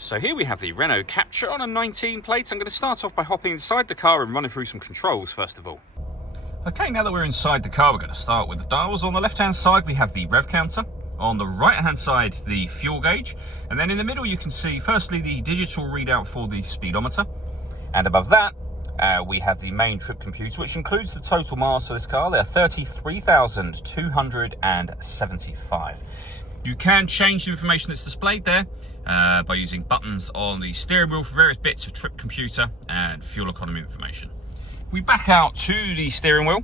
So here we have the Renault Captur on a 19 plate. I'm going to start off by hopping inside the car and running through some controls first of all. Okay, now that we're inside the car, we're going to start with the dials. On the left-hand side, we have the rev counter. On the right-hand side, the fuel gauge. And then in the middle, you can see, firstly, the digital readout for the speedometer. And above that, we have the main trip computer, which includes the total miles for this car. They're 33,275. You can change the information that's displayed there by using buttons on the steering wheel for various bits of trip computer and fuel economy information. If we back out to the steering wheel,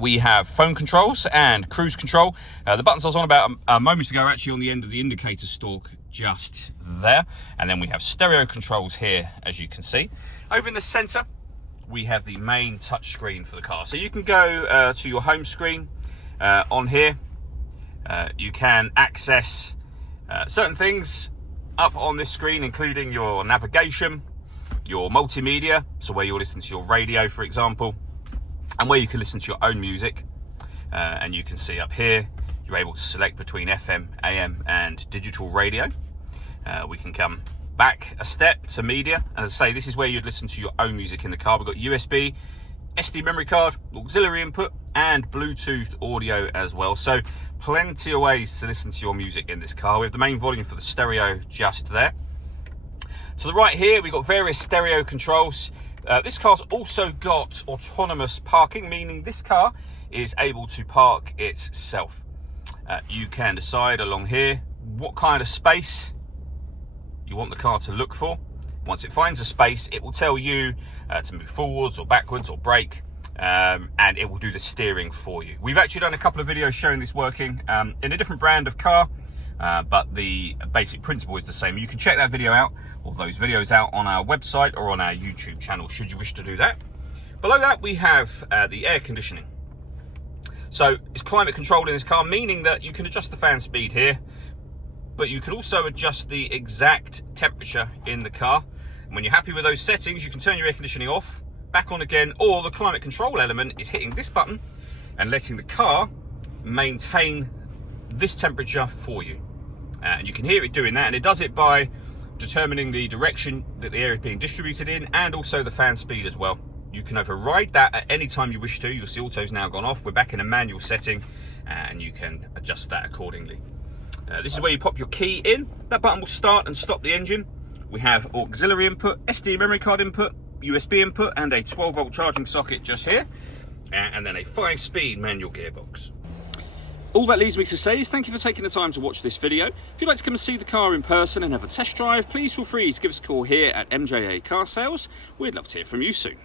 we have phone controls and cruise control. The buttons I was on about a moment ago are actually on the end of the indicator stalk just there. And then we have stereo controls here, as you can see. Over in the center, we have the main touch screen for the car. So you can go to your home screen on here. You can access certain things up on this screen, including your navigation, your multimedia, so where you'll listen to your radio, for example, and where you can listen to your own music. And you can see up here, you're able to select between FM, AM, and digital radio. We can come back a step to media. As I say, this is where you'd listen to your own music in the car. We've got USB, SD memory card, auxiliary input, and Bluetooth audio as well. So plenty of ways to listen to your music in this car. We have the main volume for the stereo just there. To the right here, we've got various stereo controls. This car's also got autonomous parking, meaning this car is able to park itself. You can decide along here what kind of space you want the car to look for. Once it finds a space, it will tell you to move forwards or backwards or brake, and it will do the steering for you. We've actually done a couple of videos showing this working in a different brand of car, but the basic principle is the same. You can check that video out, or those videos out, on our website or on our YouTube channel, should you wish to do that. Below that, we have the air conditioning. So it's climate controlled in this car, meaning that you can adjust the fan speed here, but you can also adjust the exact temperature in the car. And when you're happy with those settings, you can turn your air conditioning off, back on again, or the climate control element is hitting this button and letting the car maintain this temperature for you. And you can hear it doing that, and it does it by determining the direction that the air is being distributed in, and also the fan speed as well. You can override that at any time you wish to. You'll see auto's now gone off. We're back in a manual setting, and you can adjust that accordingly. This is where you pop your key in. That button will start and stop the engine. We have auxiliary input, SD memory card input, USB input, and a 12-volt charging socket just here, and then a 5-speed manual gearbox. All that leaves me to say is thank you for taking the time to watch this video. If you'd like to come and see the car in person and have a test drive, please feel free to give us a call here at MJA Car Sales. We'd love to hear from you soon.